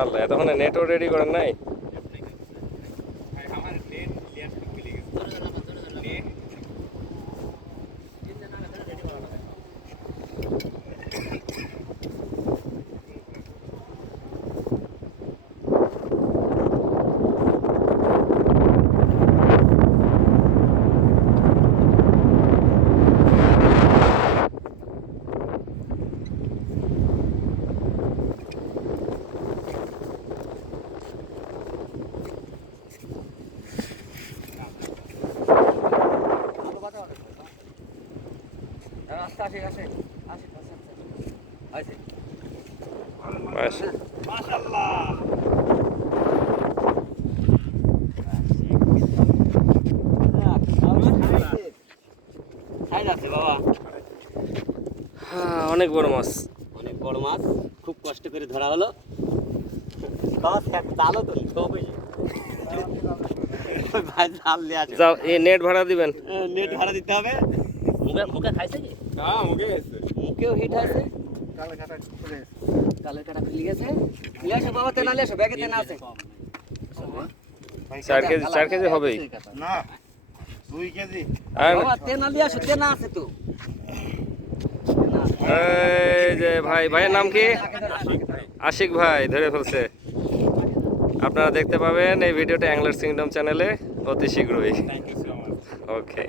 আল্লাহ এতক্ষণে নেটও রেডি করেন নাই? মাশাআল্লাহ হ্যাঁ, অনেক বড় মাছ। অনেক বড় মাছ, খুব কষ্ট করে ধরা হলো। বাস জালও তো সবই ভাই জাল নিয়ে আসো। যাও, এই নেট ভাড়া দিবেন। নেট ভাড়া দিতে হবে। মুখে মুখে খাইছে কি? হ্যাঁ মুখে গেছে। মুখেও হিট আছে। কালের কাটা খুলে গেছে। নিয়ে আসো বাবা, তেনা নিয়ে আসো, ব্যাগে তেনা আছে। 4 কেজি হবেই। না 2 কেজি। আর বাবা তেনা নিয়ে আসো, তেনা আছে তো। এই যে ভাইয়ের নাম কি? আশিক ভাই ধরে ফেলছে। আপনারা দেখতে পাবেন এই ভিডিওটা অ্যাংলার্স কিংডম চ্যানেলে অতি শীঘ্রই। Thank you so much. Okay.